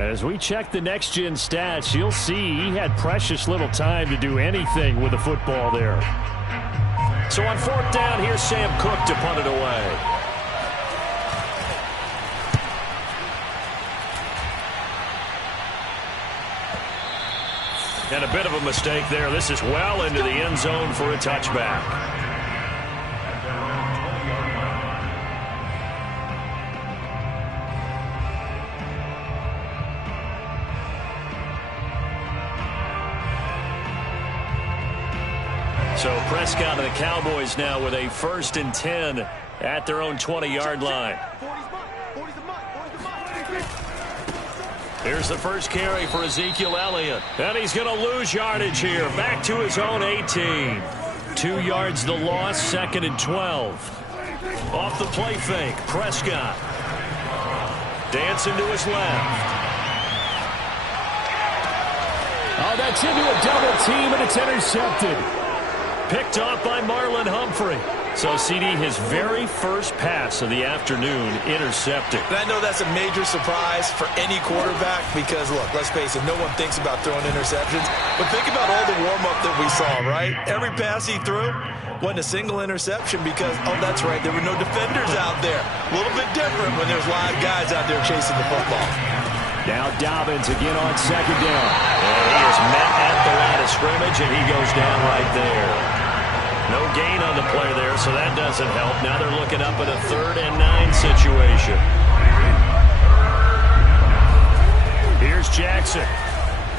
As we check the next-gen stats, you'll see he had precious little time to do anything with the football there. So on 4th down, here's Sam Cook to punt it away. And a bit of a mistake there. This is well into the end zone for a touchback. So Prescott and the Cowboys now with a 1st and 10 at their own 20-yard line. Here's the first carry for Ezekiel Elliott. And he's going to lose yardage here. Back to his own 18. 2 yards the loss, 2nd and 12. Off the play fake, Prescott. Dancing to his left. Oh, that's into a double team, and it's intercepted. Picked off by Marlon Humphrey. So, CD, his very first pass of the afternoon intercepted. And I know that's a major surprise for any quarterback because, look, let's face it, no one thinks about throwing interceptions. But think about all the warm-up that we saw, right? Every pass he threw wasn't a single interception because, oh, that's right, there were no defenders out there. A little bit different when there's live guys out there chasing the football. Now Dobbins again on 2nd down. And he is met at the line of scrimmage, and he goes down right there. No gain on the play there, so that doesn't help. Now they're looking up at a 3rd and 9 situation. Here's Jackson.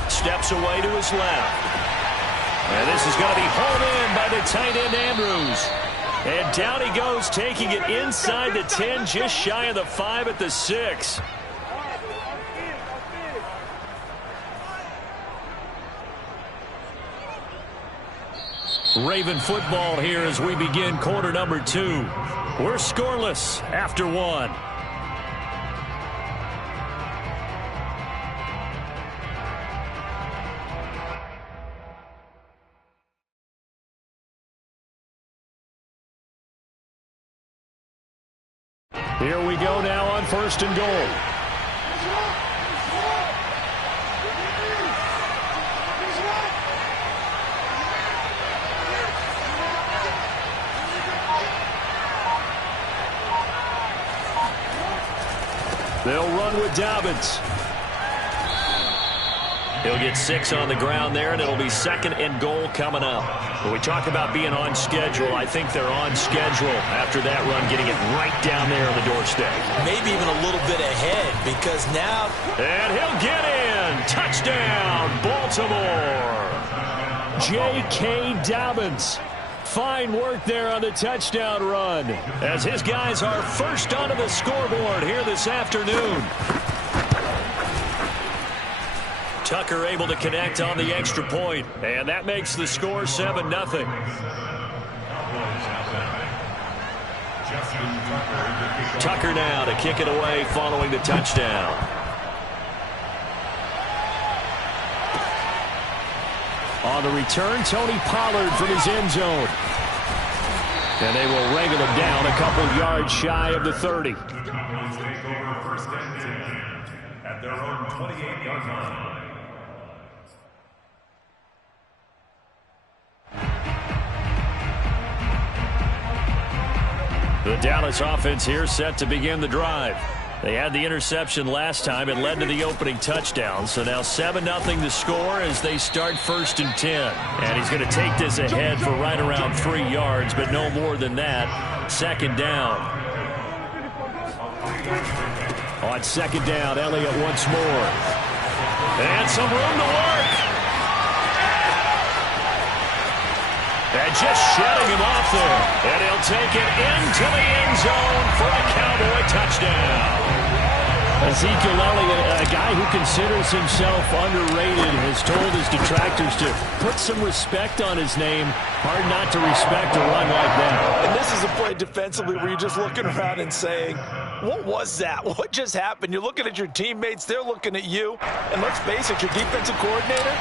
Steps away to his left. And this is going to be hauled in by the tight end Andrews. And down he goes, taking it inside the 10, just shy of the 5 at the 6. Raven football here as we begin quarter number 2. We're scoreless after 1. Here we go now on 1st and goal. They'll run with Dobbins. He'll get 6 on the ground there, and it'll be 2nd and goal coming up. When we talk about being on schedule, I think they're on schedule after that run, getting it right down there on the doorstep. Maybe even a little bit ahead because now... And he'll get in. Touchdown, Baltimore. J.K. Dobbins. Fine work there on the touchdown run as his guys are first onto the scoreboard here this afternoon. Tucker able to connect on the extra point, and that makes the score 7-0. Tucker now to kick it away following the touchdown. On the return, Tony Pollard from his end zone. And they will wrangle him down a couple yards shy of the 30. At their own 28-yard line. The Dallas offense here set to begin the drive. They had the interception last time. It led to the opening touchdown. So now 7-0 to score as they start 1st and 10. And he's going to take this ahead for right around 3 yards, but no more than that. 2nd down. On 2nd down, Elliott once more. And some room to work. And just shutting him off there. And he'll take it into the end zone for a Cowboy touchdown. Ezekiel Elliott, a guy who considers himself underrated, has told his detractors to put some respect on his name. Hard not to respect a run like that. And this is a play defensively where you're just looking around and saying, what was that? What just happened? You're looking at your teammates. They're looking at you. And let's face it, your defensive coordinator,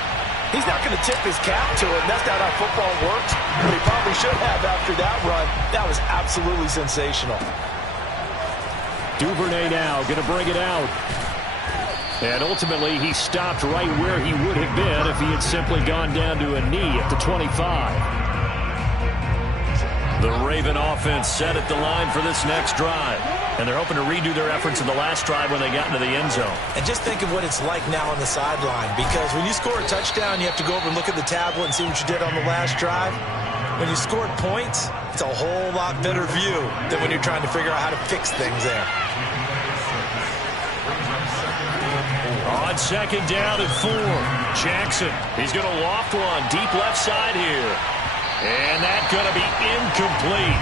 he's not going to tip his cap to it. And that's not how football works. But he probably should have after that run. That was absolutely sensational. Duvernay now going to bring it out. And ultimately, he stopped right where he would have been if he had simply gone down to a knee at the 25. The Raven offense set at the line for this next drive. And they're hoping to redo their efforts in the last drive when they got into the end zone. And just think of what it's like now on the sideline. Because when you score a touchdown, you have to go over and look at the tablet and see what you did on the last drive. When you scored points, it's a whole lot better view than when you're trying to figure out how to fix things there. On second down and 4, Jackson. He's going to loft one deep left side here. And that's going to be incomplete.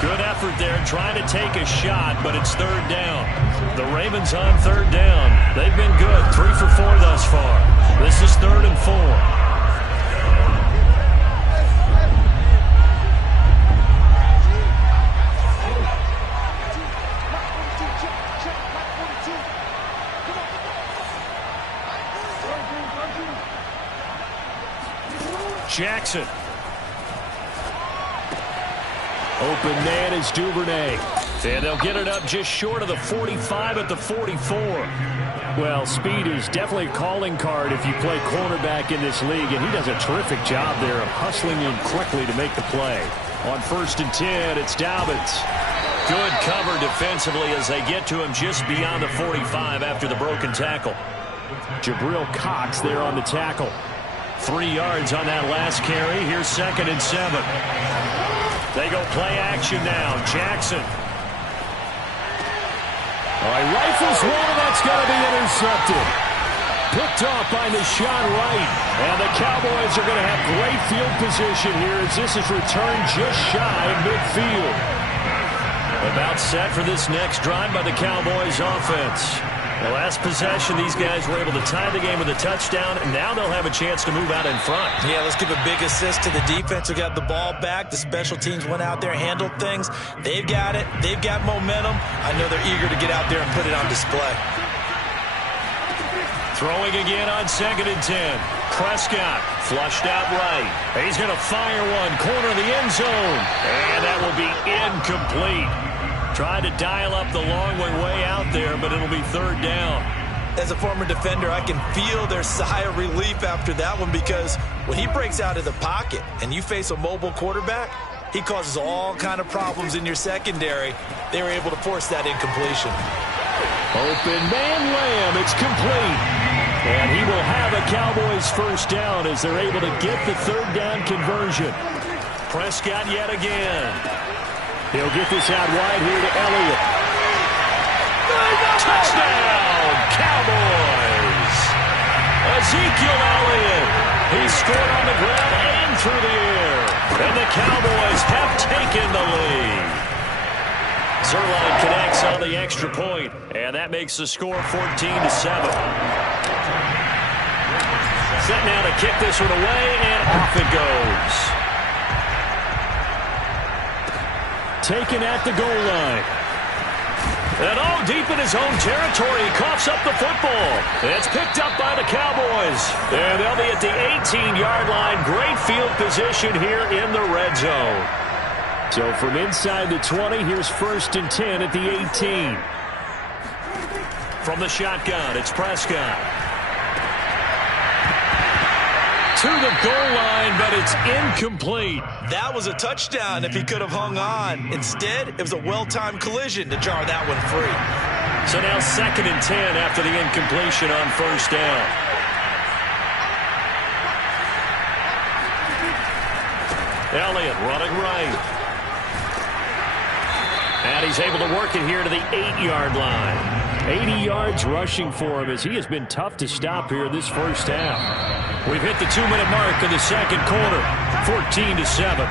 Good effort there trying to take a shot, but it's third down. The Ravens on third down. They've been good, 3 for 4 thus far. This is 3rd and 4. Jackson. Open man is Duvernay. And they'll get it up just short of the 45 at the 44. Well, speed is definitely a calling card if you play cornerback in this league, and he does a terrific job there of hustling in quickly to make the play. On 1st and 10, it's Dobbins. Good cover defensively as they get to him just beyond the 45 after the broken tackle. Jabril Cox there on the tackle. 3 yards on that last carry. Here's 2nd and 7. They go play action now. Jackson. All right, rifles one, and that's going to be intercepted. Picked off by Deshaun Wright. And the Cowboys are going to have great field position here as this is returned just shy of midfield. About set for this next drive by the Cowboys offense. The last possession, these guys were able to tie the game with a touchdown, and now they'll have a chance to move out in front. Yeah, let's give a big assist to the defense who got the ball back. The special teams went out there, handled things. They've got it. They've got momentum. I know they're eager to get out there and put it on display. Throwing again on 2nd and 10. Prescott flushed out right. He's going to fire one, corner of the end zone. And that will be incomplete. Tried to dial up the long way out there, but it'll be 3rd down. As a former defender, I can feel their sigh of relief after that one because when he breaks out of the pocket and you face a mobile quarterback, he causes all kind of problems in your secondary. They were able to force that incompletion. Open man Lamb, it's complete. And he will have a Cowboys 1st down as they're able to get the 3rd down conversion. Prescott yet again. He'll get this out wide here to Elliott. Touchdown, Cowboys! Ezekiel Elliott. He scored on the ground and through the air. And the Cowboys have taken the lead. Zerline connects on the extra point, and that makes the score 14-7. Set now to kick this one away, and off it goes. Taken at the goal line. And all deep in his own territory, he coughs up the football. It's picked up by the Cowboys. And they'll be at the 18-yard line. Great field position here in the red zone. So from inside the 20, here's 1st and 10 at the 18. From the shotgun, it's Prescott. To the goal line, but it's incomplete. That was a touchdown if he could have hung on. Instead, it was a well-timed collision to jar that one free. So now 2nd and 10 after the incompletion on 1st down. Elliott running right. And he's able to work it here to the 8-yard line. 80 yards rushing for him as he has been tough to stop here this 1st half. We've hit the 2-minute mark of the 2nd quarter, 14-7.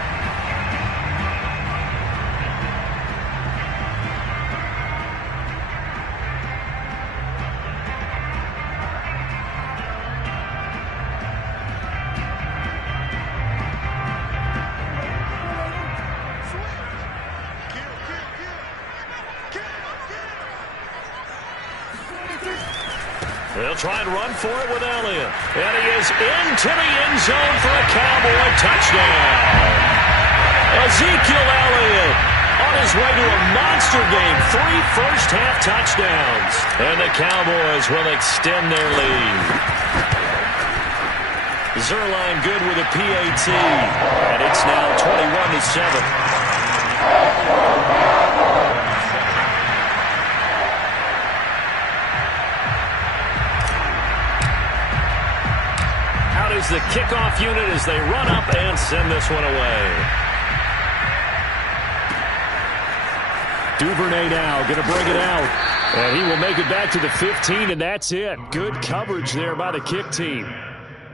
They'll try and run for it with Elliott. And he is into the end zone for a Cowboy touchdown. Ezekiel Elliott on his way to a monster game. 3 first-half touchdowns. And the Cowboys will extend their lead. Zuerlein good with a PAT. And it's now 21-7. Out is the kickoff unit as they run up and send this one away. Duvernay now going to bring it out. And he will make it back to the 15, and that's it. Good coverage there by the kick team.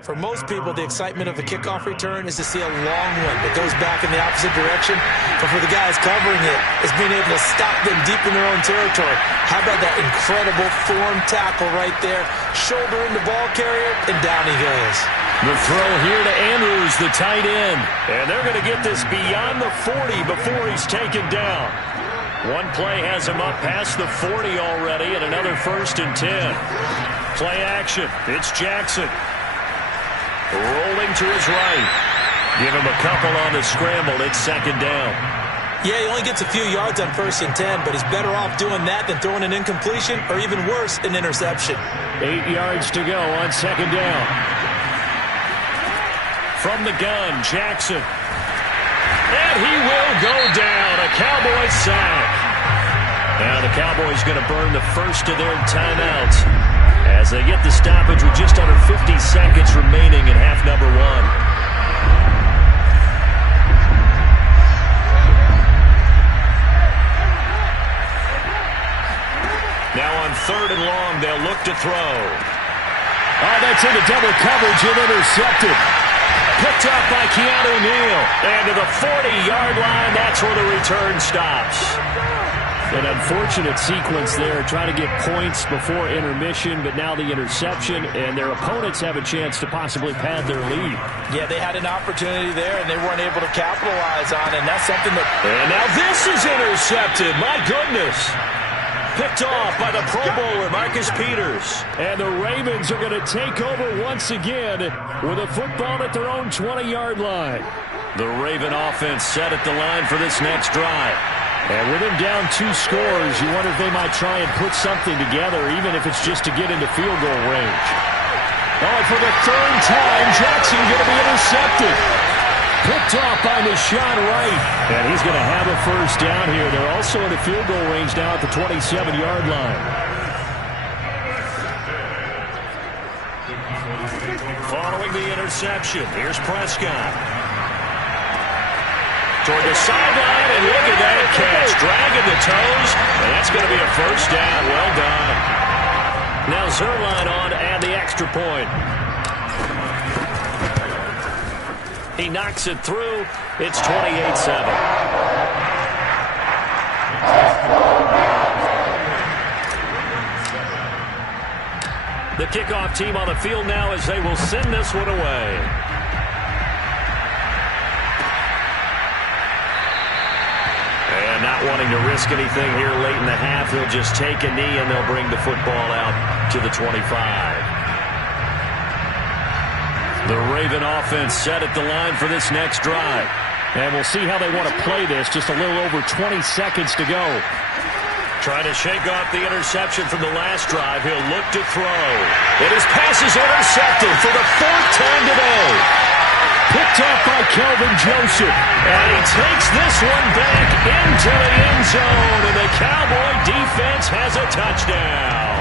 For most people, the excitement of a kickoff return is to see a long one that goes back in the opposite direction. But for the guys covering it, it's being able to stop them deep in their own territory. How about that incredible form tackle right there? Shoulder in the ball carrier, and down he goes. The throw here to Andrews, the tight end. And they're going to get this beyond the 40 before he's taken down. One play has him up past the 40 already, and another 1st and 10. Play action. It's Jackson. Rolling to his right. Give him a couple on the scramble. It's 2nd down. Yeah, he only gets a few yards on 1st and 10, but he's better off doing that than throwing an incompletion or even worse, an interception. 8 yards to go on 2nd down. From the gun, Jackson. And he will go down. A Cowboys sack. Now the Cowboys going to burn the first of their timeouts as they get the stoppage with just under 50 seconds remaining in half number 1. Now on 3rd and long, they'll look to throw. Oh, that's into double coverage and intercepted. Picked up by Keanu Neal. And to the 40-yard line, that's where the return stops. An unfortunate sequence there, trying to get points before intermission, but now the interception, and their opponents have a chance to possibly pad their lead. Yeah, they had an opportunity there, and they weren't able to capitalize on it, and that's something that... And now this is intercepted. My goodness. Picked off by the Pro Bowler, Marcus Peters. And the Ravens are going to take over once again with a football at their own 20-yard line. The Raven offense set at the line for this next drive. And with them down 2 scores, you wonder if they might try and put something together, even if it's just to get into field goal range. Oh, and for the 3rd time, Jackson going to be intercepted. Picked off by Nahshon Wright. And he's going to have a 1st down here. They're also in the field goal range now at the 27-yard line. Following the interception, here's Prescott. Toward the sideline, and look at that catch. Dragging the toes, and that's going to be a 1st down. Well done. Now Zuerlein on to add the extra point. He knocks it through. It's 28-7. The kickoff team on the field now as they will send this one away. And not wanting to risk anything here late in the half, he'll just take a knee and they'll bring the football out to the 25. The Raven offense set at the line for this next drive. And we'll see how they want to play this. Just a little over 20 seconds to go. Trying to shake off the interception from the last drive. He'll look to throw. And his pass is intercepted for the 4th time today. Picked off by Kelvin Joseph. And he takes this one back into the end zone. And the Cowboy defense has a touchdown.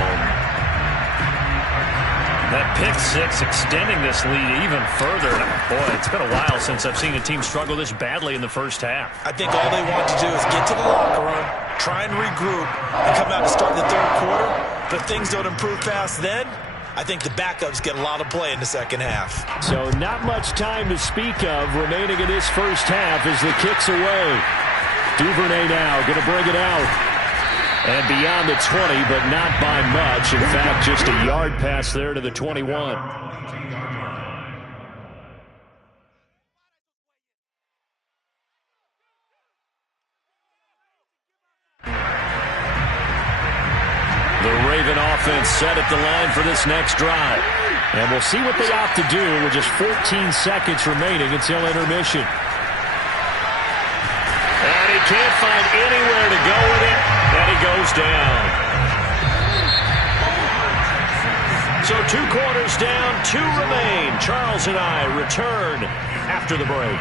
That pick 6 extending this lead even further. Boy, it's been a while since I've seen a team struggle this badly in the 1st half. I think all they want to do is get to the locker room, try and regroup, and come out and start the 3rd quarter. But if things don't improve fast then, I think the backups get a lot of play in the 2nd half. So not much time to speak of remaining in this 1st half as the kick's away. Duvernay now going to bring it out. And beyond the 20, but not by much. In fact, just a yard pass there to the 21. The Raven offense set at the line for this next drive. And we'll see what they opt to do with just 14 seconds remaining until intermission. And he can't find anywhere to go with it, and he goes down. So 2 quarters down, 2 remain. Charles and I return after the break.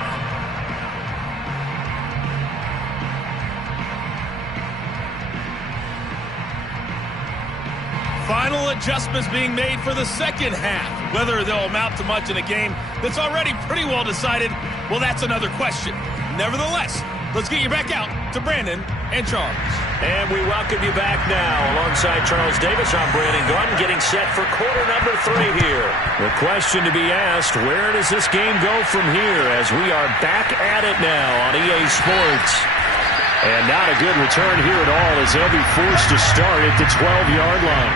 Final adjustments being made for the second half. Whether they'll amount to much in a game that's already pretty well decided, well, that's another question. Nevertheless, let's get you back out to Brandon and Charles. And we welcome you back now. Alongside Charles Davis, I'm Brandon Gordon, getting set for quarter number 3 here. The question to be asked, where does this game go from here as we are back at it now on EA Sports? And not a good return here at all as they'll be forced to start at the 12-yard line.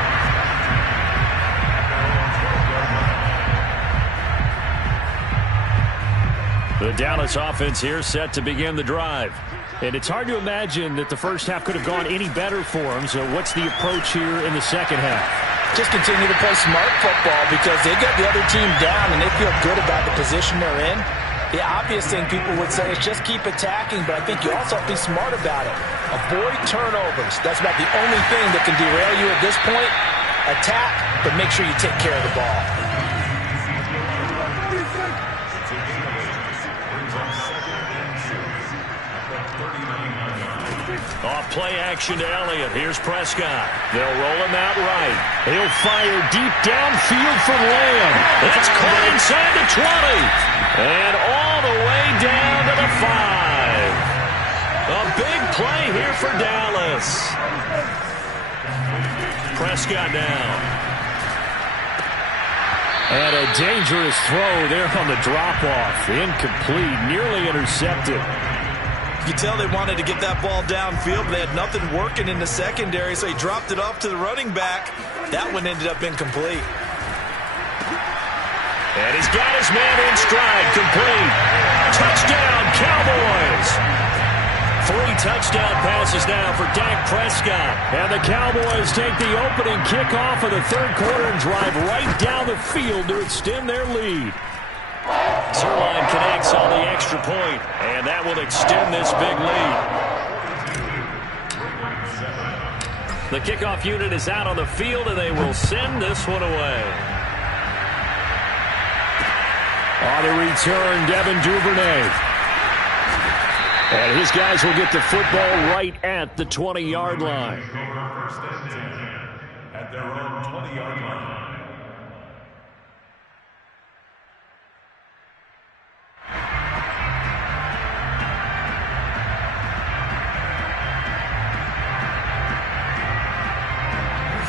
The Dallas offense here set to begin the drive. And it's hard to imagine that the first half could have gone any better for them. So what's the approach here in the second half? Just continue to play smart football because they got the other team down and they feel good about the position they're in. The obvious thing people would say is just keep attacking, but I think you also have to be smart about it. Avoid turnovers. That's about the only thing that can derail you at this point. Attack, but make sure you take care of the ball. Off play action to Elliott. Here's Prescott. They'll roll him out right. He'll fire deep downfield for Lamb. That's caught inside the 20. And all the way down to the 5. A big play here for Dallas. Prescott now. And a dangerous throw there on the drop-off. Incomplete, nearly intercepted. You can tell they wanted to get that ball downfield, but they had nothing working in the secondary, so he dropped it off to the running back. That one ended up incomplete. And he's got his man in stride, complete. Touchdown, Cowboys! 3 touchdown passes now for Dak Prescott. And the Cowboys take the opening kickoff of the third quarter and drive right down the field to extend their lead. Zerline connects on the extra point, and that will extend this big lead. The kickoff unit is out on the field, and they will send this one away. On the return, Devin Duvernay. And his guys will get the football right at the 20-yard line. First and 10 at their own 20-yard line.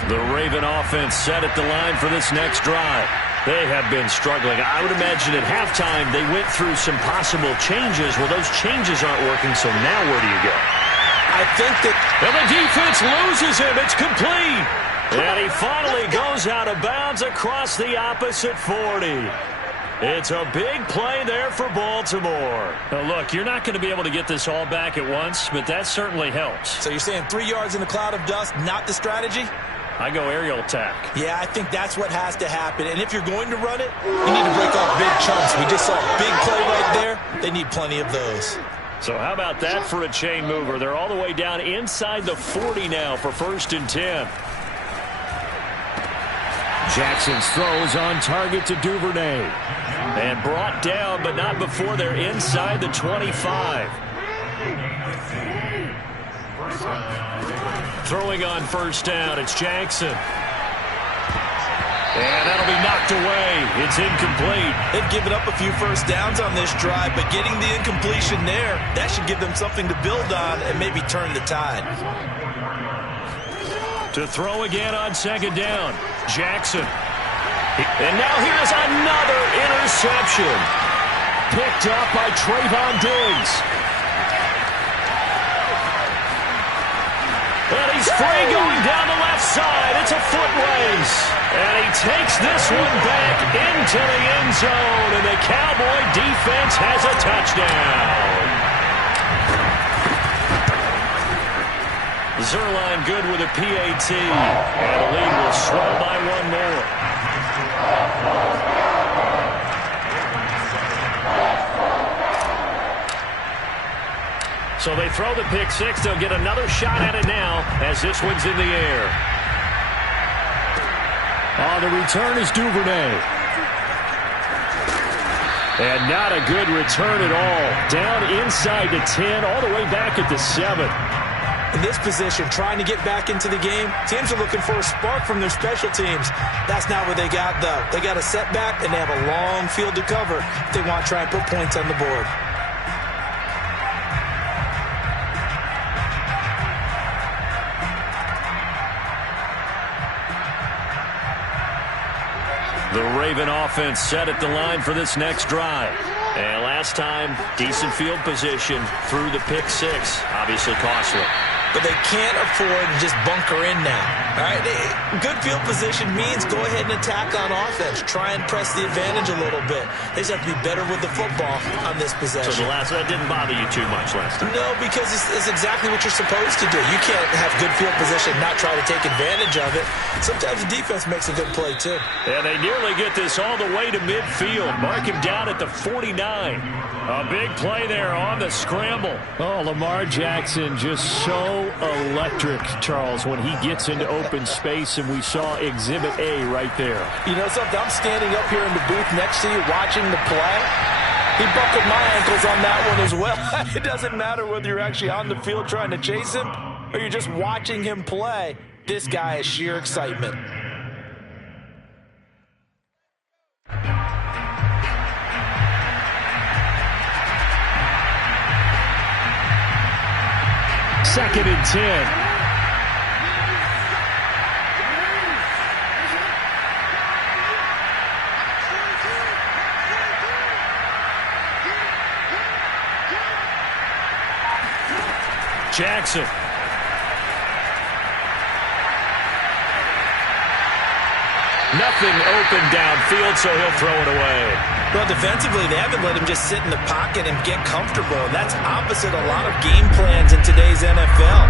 The Raven offense set at the line for this next drive. They have been struggling. I would imagine at halftime they went through some possible changes. Well, those changes aren't working, so now where do you go? I think that... And the defense loses him. It's complete. And he finally goes out of bounds across the opposite 40. It's a big play there for Baltimore. Now, look, you're not going to be able to get this all back at once, but that certainly helps. So you're saying 3 yards in a cloud of dust, not the strategy? I go aerial attack. Yeah, I think that's what has to happen. And if you're going to run it, you need to break off big chunks. We just saw a big play right there. They need plenty of those. So how about that for a chain mover? They're all the way down inside the 40 now for 1st and 10. Jackson's throws on target to Duvernay. And brought down, but not before they're inside the 25. Throwing on 1st down, it's Jackson. And that'll be knocked away. It's incomplete. They've given up a few first downs on this drive, but getting the incompletion there, that should give them something to build on and maybe turn the tide. To throw again on 2nd down, Jackson. And now here's another interception. Picked up by Trayvon Diggs. And he's free going down the left side. It's a foot race. And he takes this one back into the end zone. And the Cowboy defense has a touchdown. Zerline good with a PAT. And the lead will swell by 1 more. So they throw the pick six. They'll get another shot at it now as this one's in the air. On the return is Duvernay. And not a good return at all. Down inside the 10, all the way back at the 7. In this position, trying to get back into the game, teams are looking for a spark from their special teams. That's not what they got, though. They got a setback, and they have a long field to cover if they want to try and put points on the board. The Raven offense set at the line for this next drive. And last time, decent field position through the pick six. Obviously costly. But they can't afford to just bunker in now. All right, good field position means go ahead and attack on offense. Try and press the advantage a little bit. They just have to be better with the football on this possession. So that didn't bother you too much last time? No, because it's exactly what you're supposed to do. You can't have good field position and not try to take advantage of it. Sometimes the defense makes a good play, too. Yeah, they nearly get this all the way to midfield. Mark him down at the 49. A big play there on the scramble. Oh, Lamar Jackson just so electric, Charles, when he gets into open space, and we saw Exhibit A right there. You know something? I'm standing up here in the booth next to you watching the play. He buckled my ankles on that one as well. It doesn't matter whether you're actually on the field trying to chase him or you're just watching him play. This guy is sheer excitement. Second and 10. Jackson. Nothing open downfield, so he'll throw it away. Well, defensively, they haven't let him just sit in the pocket and get comfortable. That's opposite a lot of game plans in today's NFL.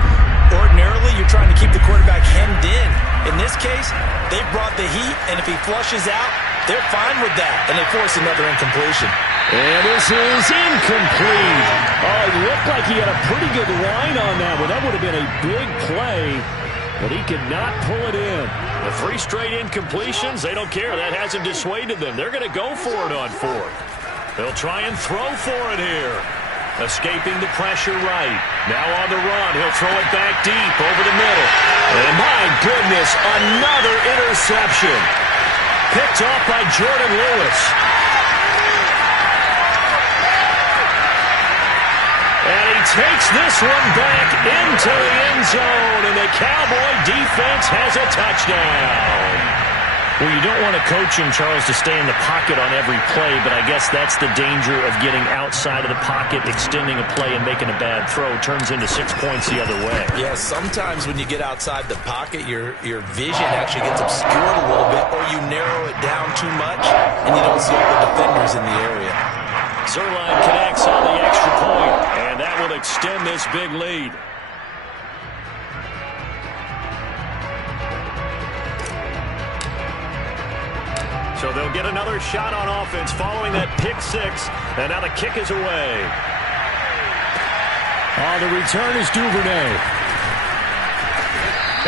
Ordinarily, you're trying to keep the quarterback hemmed in. In this case, they brought the heat, and if he flushes out, they're fine with that, and they force another incompletion. And this is incomplete. Oh, it looked like he had a pretty good line on that one. That would have been a big play, but he could not pull it in. The 3 straight incompletions, they don't care. That hasn't dissuaded them. They're going to go for it on 4th. They'll try and throw for it here. Escaping the pressure right. Now on the run. He'll throw it back deep over the middle. And my goodness, another interception. Picked off by Jordan Lewis. And he takes this one back into the end zone, and the Cowboy defense has a touchdown. Well, you don't want a coach in, Charles, to stay in the pocket on every play, but I guess that's the danger of getting outside of the pocket, extending a play, and making a bad throw. Turns into 6 points the other way. Yeah, sometimes when you get outside the pocket, your vision actually gets obscured a little bit, or you narrow it down too much, and you don't see all the defenders in the area. Zerline connects on the extra point, and that will extend this big lead. So they'll get another shot on offense following that pick six, and now the kick is away. The return is Duvernay.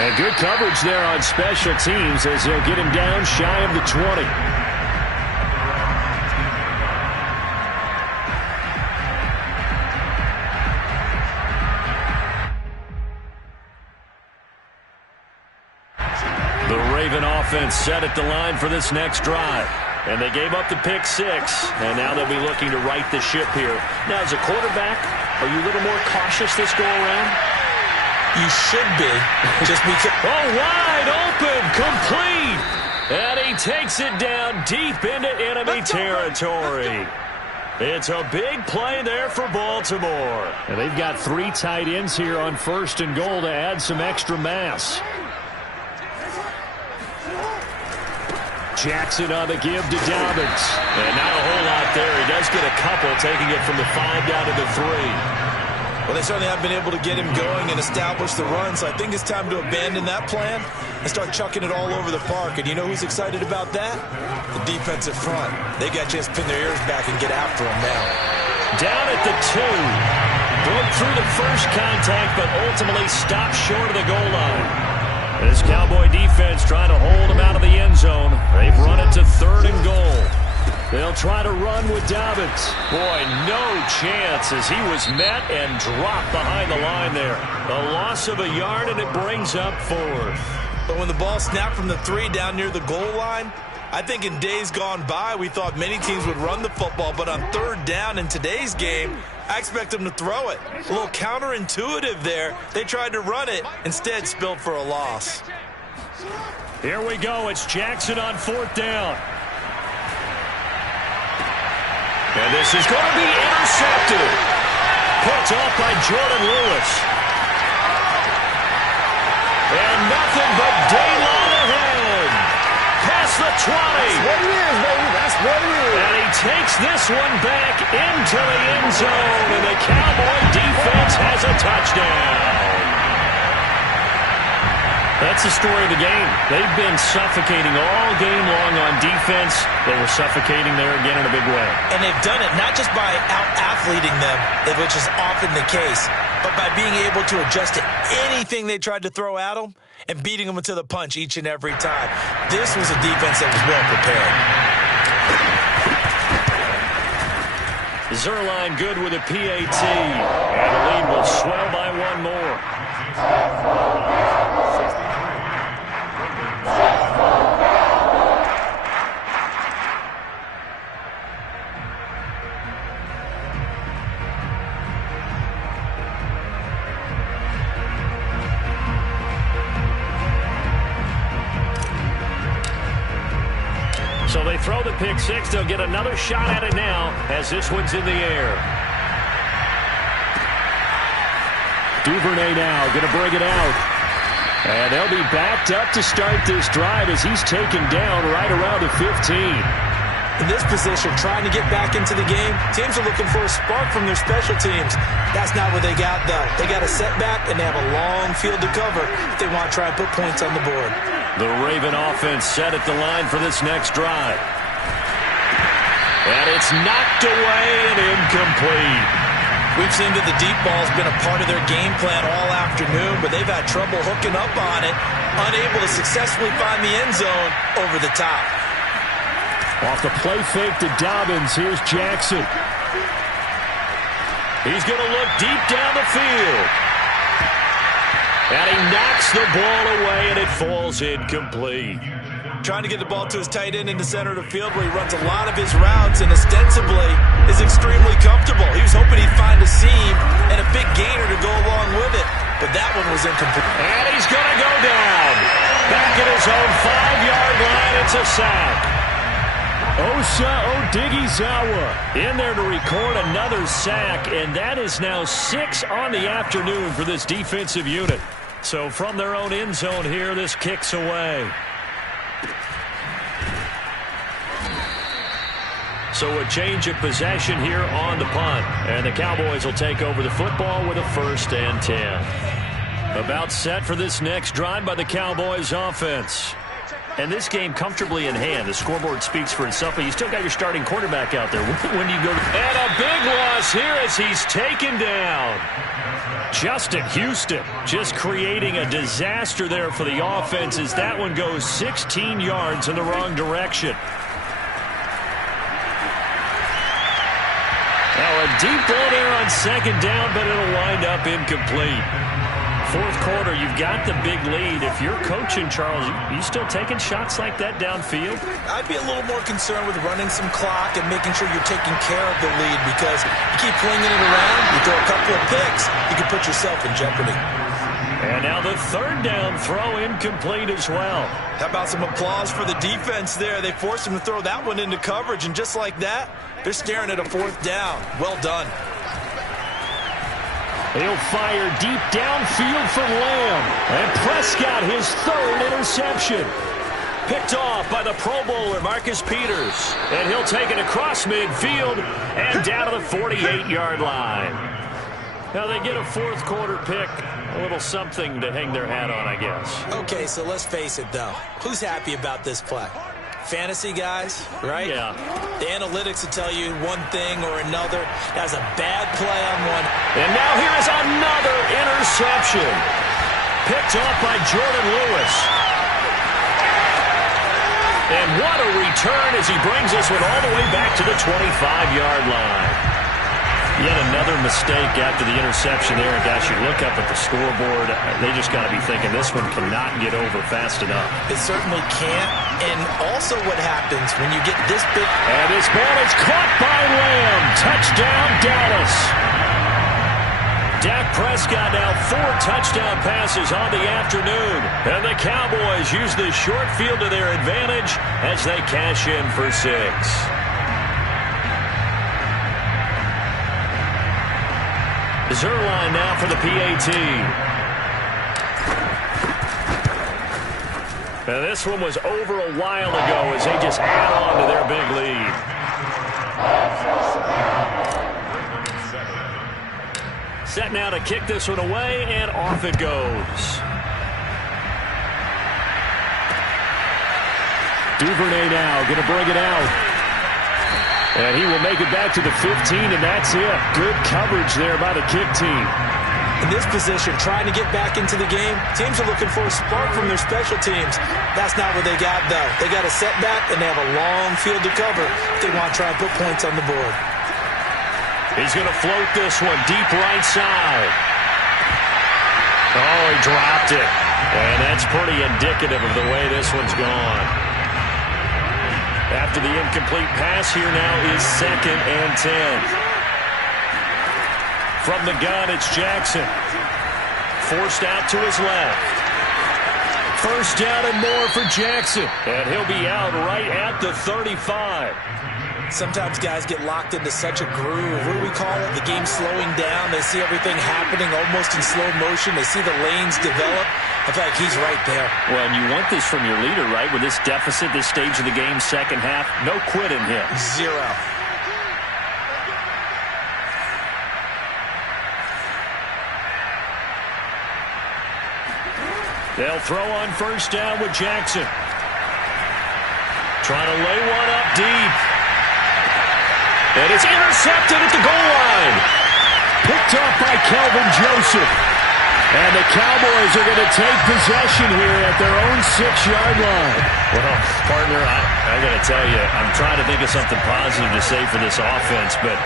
And good coverage there on special teams as they'll get him down shy of the 20. Offense set at the line for this next drive. And they gave up the pick six, and now they'll be looking to right the ship here. Now, as a quarterback, are you a little more cautious this go-around? You should be. Just because. Oh, wide open, complete. And he takes it down deep into enemy territory. It's a big play there for Baltimore. And they've got 3 tight ends here on 1st and goal to add some extra mass. Jackson on the give to Dobbins. And not a whole lot there. He does get a couple, taking it from the 5 down to the 3. Well, they certainly haven't been able to get him going and establish the run, so I think it's time to abandon that plan and start chucking it all over the park. And you know who's excited about that? The defensive front. They got a chance to pin their ears back and get after him now. Down at the 2. broke through the first contact, but ultimately stopped short of the goal line. This Cowboy defense trying to hold him out of the end zone. They've run it to 3rd and goal. They'll try to run with Dobbins. Boy, no chance as he was met and dropped behind the line there. A loss of a yard, and it brings up 4th. But when the ball snapped from the 3 down near the goal line, I think in days gone by, we thought many teams would run the football, but on 3rd down in today's game, I expect them to throw it. A little counterintuitive there. They tried to run it, instead spilled for a loss. Here we go. It's Jackson on 4th down. And this is going to be intercepted. Picked off by Jordan Lewis. And nothing but daylight ahead. Past the 20. That's what it is, baby. That's what it is. And he takes this one back into the end zone. And the Cowboy defense has a touchdown. That's the story of the game. They've been suffocating all game long on defense. They were suffocating there again in a big way. And they've done it not just by out-athleting them, which is often the case, but by being able to adjust to anything they tried to throw at them and beating them to the punch each and every time. This was a defense that was well prepared. Zerline good with a PAT. And the lead will swell by 1 more. So they throw the pick 6. They'll get another shot at it now as this one's in the air. Duvernay now going to bring it out. And they'll be backed up to start this drive as he's taken down right around the 15. In this position, trying to get back into the game, teams are looking for a spark from their special teams. That's not what they got, though. They got a setback, and they have a long field to cover if they want to try and put points on the board. The Raven offense set at the line for this next drive. And it's knocked away and incomplete. We've seen that the deep ball's been a part of their game plan all afternoon, but they've had trouble hooking up on it, unable to successfully find the end zone over the top. Off the play fake to Dobbins, here's Jackson. He's going to look deep down the field. And he knocks the ball away, and it falls incomplete. Trying to get the ball to his tight end in the center of the field where he runs a lot of his routes and ostensibly is extremely comfortable. He was hoping he'd find a seam and a big gainer to go along with it, but that one was incomplete. And he's going to go down. Back at his own 5-yard line, it's a sack. Osa Odighizuwa in there to record another sack, and that is now 6 on the afternoon for this defensive unit. So from their own end zone here, this kicks away. So a change of possession here on the punt, and the Cowboys will take over the football with a 1st and 10. About set for this next drive by the Cowboys offense. And this game comfortably in hand. The scoreboard speaks for itself, but you still got your starting quarterback out there. When do you go to... And a big loss here as he's taken down. Justin Houston just creating a disaster there for the offense as that one goes 16 yards in the wrong direction. Now a deep ball there on 2nd down, but it'll wind up incomplete. 4th quarter, you've got the big lead. If you're coaching, Charles, you still taking shots like that downfield? I'd be a little more concerned with running some clock and making sure you're taking care of the lead, because you keep flinging it around, you throw a couple of picks, you can put yourself in jeopardy. And now the 3rd down throw incomplete as well. How about some applause for the defense there? They forced him to throw that one into coverage, and just like that, they're staring at a 4th down. Well done. He'll fire deep downfield from Lamb. And Prescott, his 3rd interception. Picked off by the Pro Bowler, Marcus Peters. And he'll take it across midfield and down to the 48-yard line. Now they get a 4th quarter pick. A little something to hang their hat on, I guess. Okay, so let's face it, though. Who's happy about this play? fantasy guys, right? Yeah. The analytics will tell you one thing or another. That's a bad play on one. And now here is another interception. Picked off by Jordan Lewis. And what a return as he brings this one all the way back to the 25-yard line. Yet another mistake after the interception there. And gosh, you look up at the scoreboard, they just got to be thinking this one cannot get over fast enough. It certainly can't. And also what happens when you get this big. And this ball is caught by Lamb. Touchdown, Dallas. Dak Prescott now 4 touchdown passes on the afternoon. And the Cowboys use the short field to their advantage as they cash in for 6. Zerline now for the PAT. Now this one was over a while ago as they just add on to their big lead. Set now to kick this one away, and off it goes. Duvernay now going to bring it out. And he will make it back to the 15, and that's it. Good coverage there by the kick team. In this position, trying to get back into the game, teams are looking for a spark from their special teams. That's not what they got, though. They got a setback, and they have a long field to cover if they want to try and put points on the board. He's going to float this one deep right side. Oh, he dropped it. And that's pretty indicative of the way this one's gone. After the incomplete pass, here now is 2nd and 10. From the gun, it's Jackson. Forced out to his left. First down and more for Jackson. And he'll be out right at the 35. Sometimes guys get locked into such a groove. What do we call it? The game slowing down. They see everything happening almost in slow motion. They see the lanes develop. I feel like he's right there. Well, and you want this from your leader, right? With this deficit, this stage of the game, second half, no quit in him. 0. They'll throw on first down with Jackson. Trying to lay one up deep. And it's intercepted at the goal line. Picked off by Kelvin Joseph. And the Cowboys are going to take possession here at their own 6-yard line. Well, partner, I got to tell you, I'm trying to think of something positive to say for this offense, but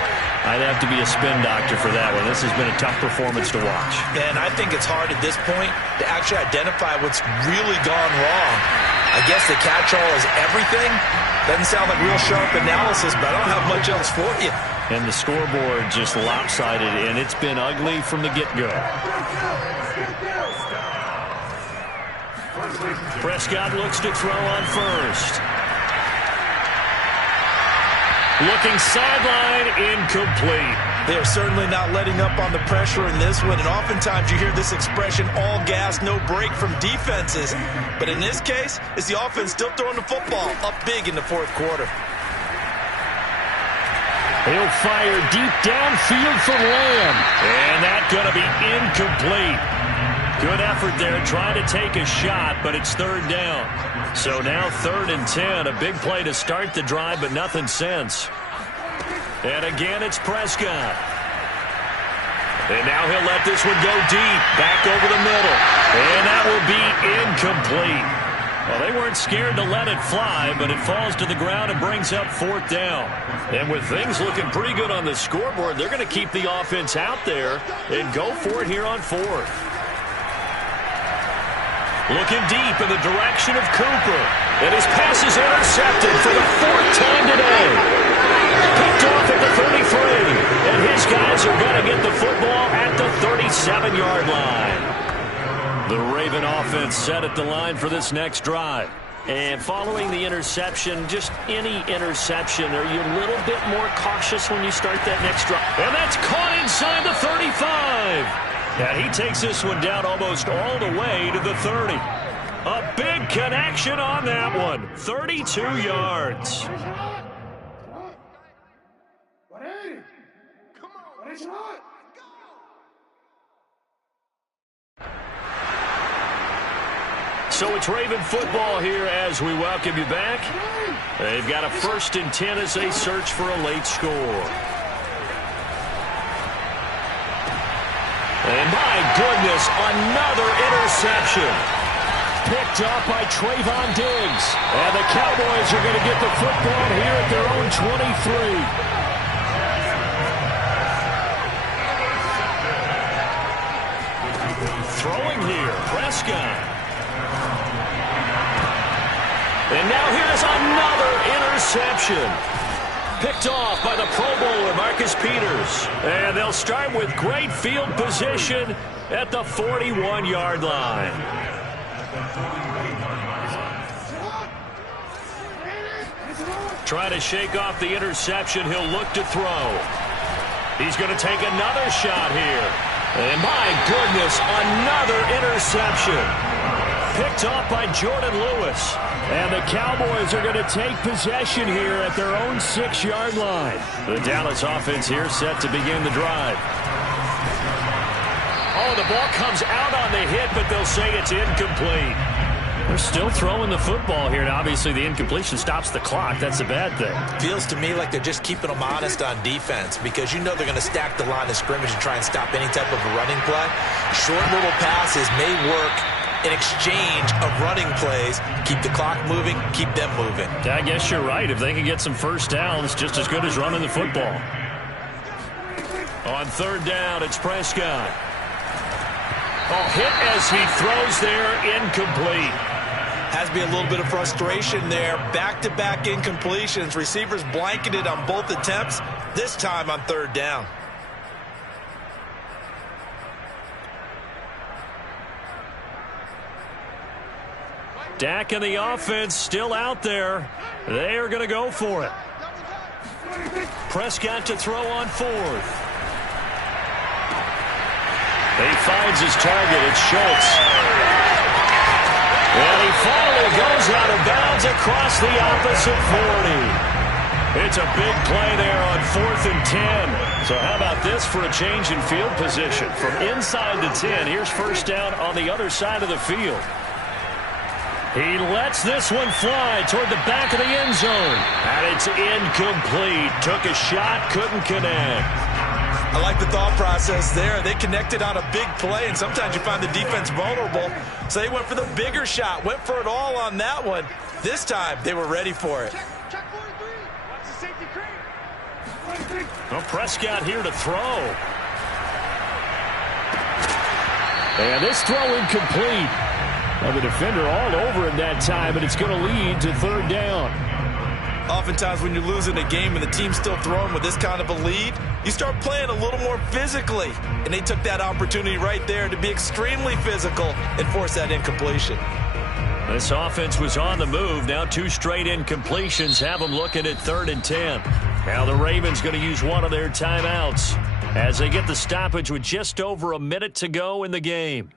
I'd have to be a spin doctor for that one. This has been a tough performance to watch. And I think it's hard at this point to actually identify what's really gone wrong. I guess the catch-all is everything. Doesn't sound like real sharp analysis, but I don't have much else for you. And the scoreboard just lopsided, and it's been ugly from the get-go. Prescott looks to throw on first. Looking sideline, incomplete. They are certainly not letting up on the pressure in this one, and oftentimes you hear this expression, all gas, no break from defenses. But in this case, it's the offense still throwing the football up big in the 4th quarter. He'll fire deep downfield for Lamb. And that's going to be incomplete. Good effort there trying to take a shot, but it's 3rd down. So now 3rd and 10. A big play to start the drive, but nothing since. And again, it's Prescott. And now he'll let this one go deep, back over the middle. And that will be incomplete. Well, they weren't scared to let it fly, but it falls to the ground and brings up 4th down. And with things looking pretty good on the scoreboard, they're going to keep the offense out there and go for it here on 4th. Looking deep in the direction of Cooper. And his pass is intercepted for the 4th time today. Picked off at the 33. And his guys are going to get the football at the 37-yard line. The Raven offense set at the line for this next drive. And following the interception, just any interception, are you a little bit more cautious when you start that next drive? And that's caught inside the 35. And he takes this one down almost all the way to the 30. A big connection on that one. 32 yards. Come on, let's run. So it's Raven football here as we welcome you back. They've got a 1st and 10 as they search for a late score. And my goodness, another interception. Picked off by Trayvon Diggs. And the Cowboys are going to get the football here at their own 23. Throwing here, Prescott. And now here's another interception. Picked off by the Pro Bowler, Marcus Peters. And they'll start with great field position at the 41-yard line. Trying to shake off the interception. He'll look to throw. He's going to take another shot here. And my goodness, another interception. Picked off by Jordan Lewis. And the Cowboys are going to take possession here at their own 6-yard line. The Dallas offense here set to begin the drive. Oh, the ball comes out on the hit, but they'll say it's incomplete. They're still throwing the football here. Now, obviously, the incompletion stops the clock. That's a bad thing. Feels to me like they're just keeping them honest on defense because you know they're going to stack the line of scrimmage and try and stop any type of a running play. Short little passes may work in exchange of running plays. Keep the clock moving, keep them moving. I guess you're right. If they can get some first downs, just as good as running the football. On 3rd down, it's Prescott. Oh, hit as he throws there, incomplete. Has to be a little bit of frustration there. Back-to-back incompletions. Receivers blanketed on both attempts, this time on 3rd down. Dak and the offense still out there. They are going to go for it. Prescott to throw on 4th. He finds his target. It's Schultz. And he finally goes out of bounds across the opposite 40. It's a big play there on 4th and 10. So how about this for a change in field position? From inside the 10, here's 1st down on the other side of the field. He lets this one fly toward the back of the end zone. And it's incomplete. Took a shot, couldn't connect. I like the thought process there. They connected on a big play, and sometimes you find the defense vulnerable. So they went for the bigger shot, went for it all on that one. This time, they were ready for it. Well, Prescott here to throw. And this throw incomplete. Well, the defender all over him that time, and it's going to lead to 3rd down. Oftentimes when you're losing a game and the team's still throwing with this kind of a lead, you start playing a little more physically. And they took that opportunity right there to be extremely physical and force that incompletion. This offense was on the move. Now 2 straight incompletions have them looking at 3rd and 10. Now the Ravens going to use one of their timeouts as they get the stoppage with just over a minute to go in the game.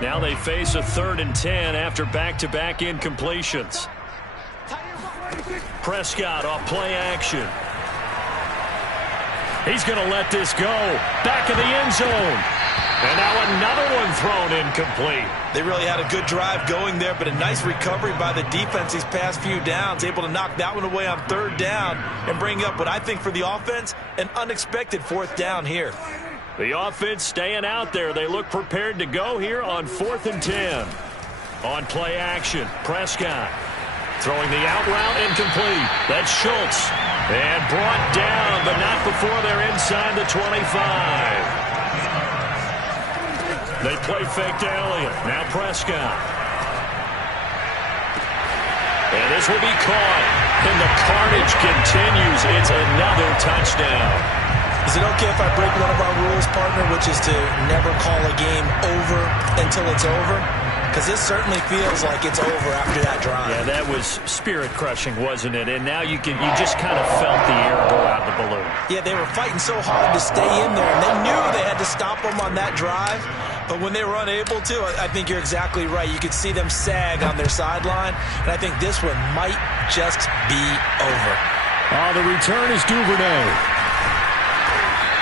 Now they face a 3rd and 10 after back-to-back incompletions. Prescott off play action. He's going to let this go. Back of the end zone. And now another one thrown incomplete. They really had a good drive going there, but a nice recovery by the defense these past few downs, able to knock that one away on 3rd down and bring up what I think for the offense, an unexpected 4th down here. The offense staying out there. They look prepared to go here on 4th and 10. On play action, Prescott. Throwing the out route incomplete. That's Schultz. And brought down, but not before they're inside the 25. They play fake to Elliott. Now Prescott. And this will be caught. And the carnage continues. It's another touchdown. Is it okay if I break one of our rules, partner, which is to never call a game over until it's over? Because this certainly feels like it's over after that drive. Yeah, that was spirit-crushing, wasn't it? And now you just kind of felt the air go out the balloon. Yeah, they were fighting so hard to stay in there, and they knew they had to stop them on that drive. But when they were unable to, I think you're exactly right. You could see them sag on their sideline, and I think this one might just be over. The return is Duvernay.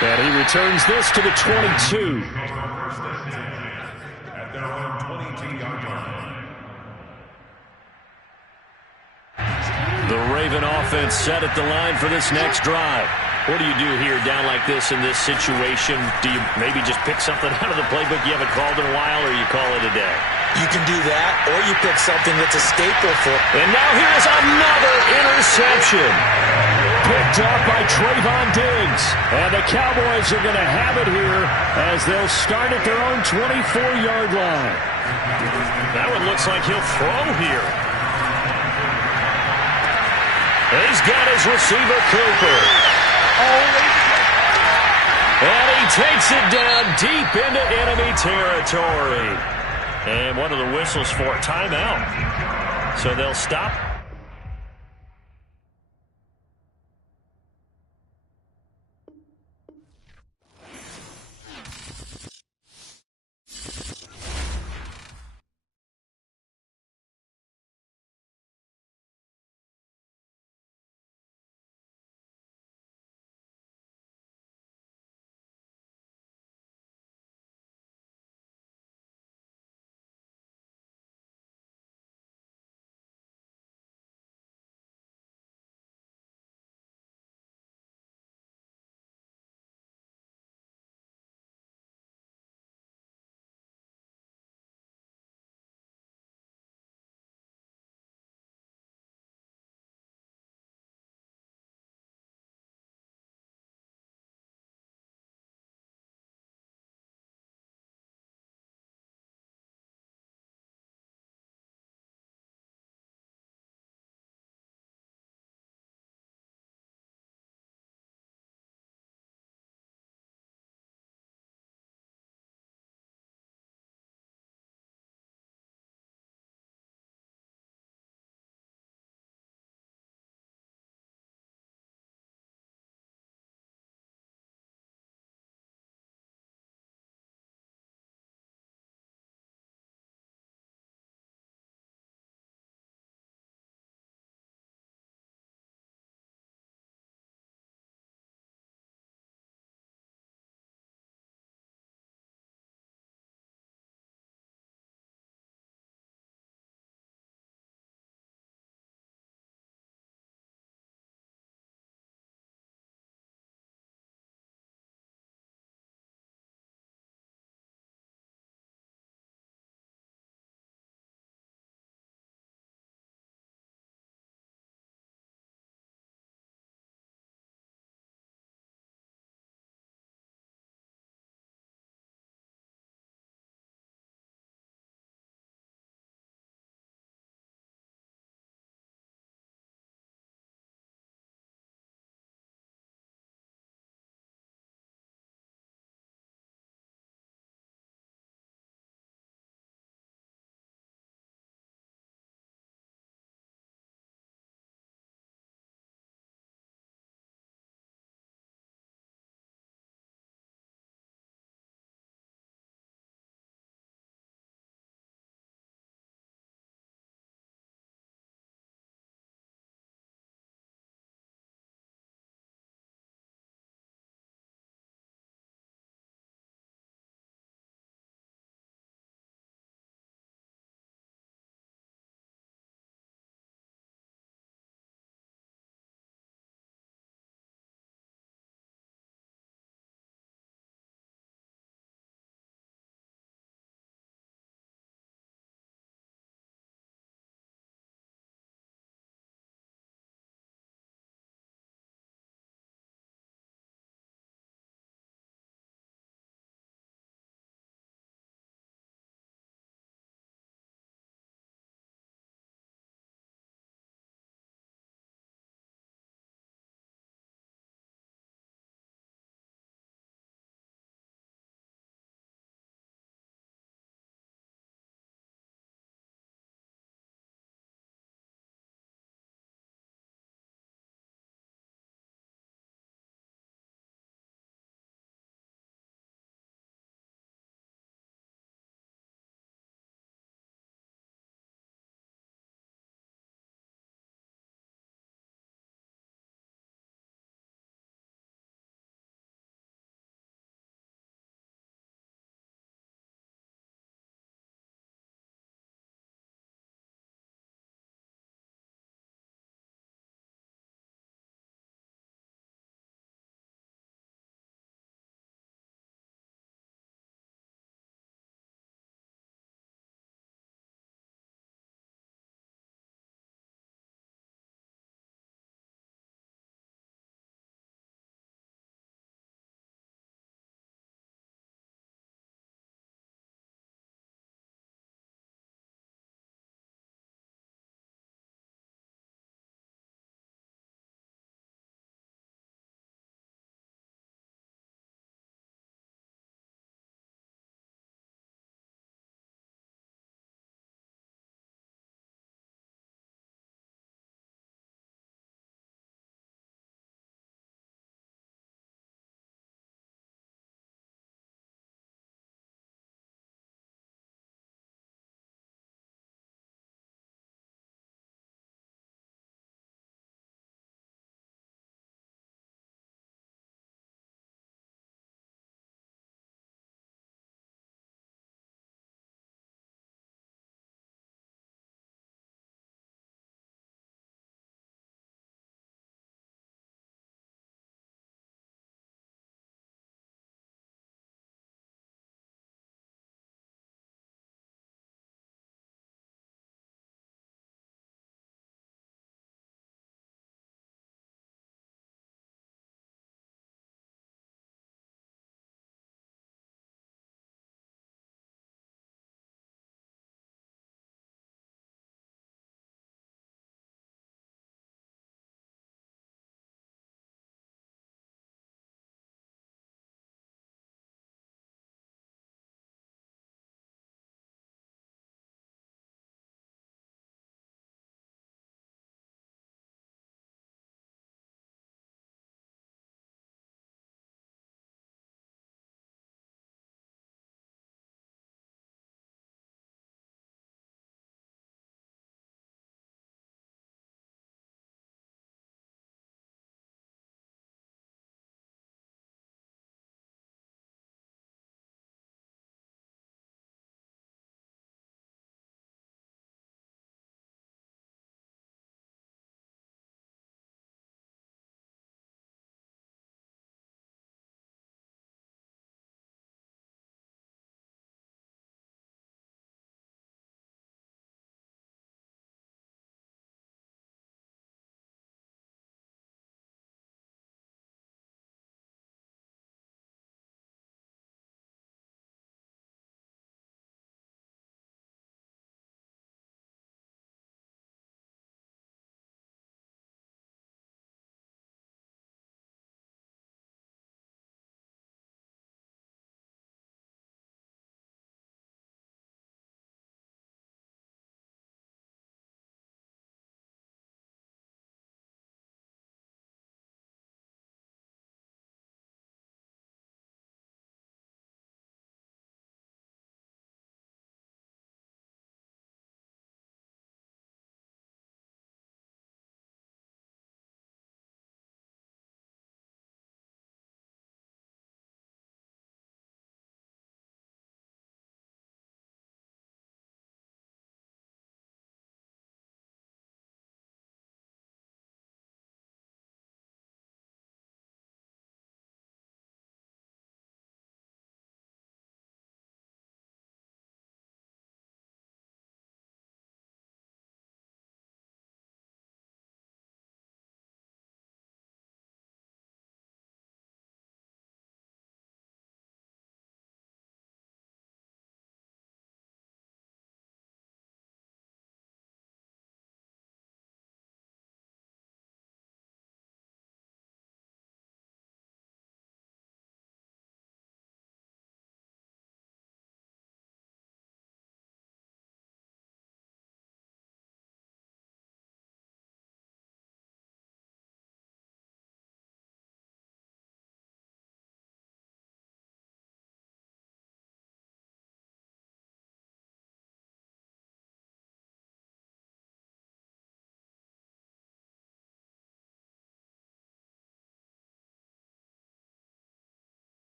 And he returns this to the 22. an offense set at the line for this next drive. What do you do here down like this in this situation? Do you maybe just pick something out of the playbook you haven't called in a while, or you call it a day? You can do that, or you pick something that's a staple for. And now here's another interception. Picked up by Trayvon Diggs. And the Cowboys are going to have it here as they'll start at their own 24-yard line. That one looks like he'll throw here. He's got his receiver, Cooper. And he takes it down deep into enemy territory. And what are the whistles for? Timeout. So they'll stop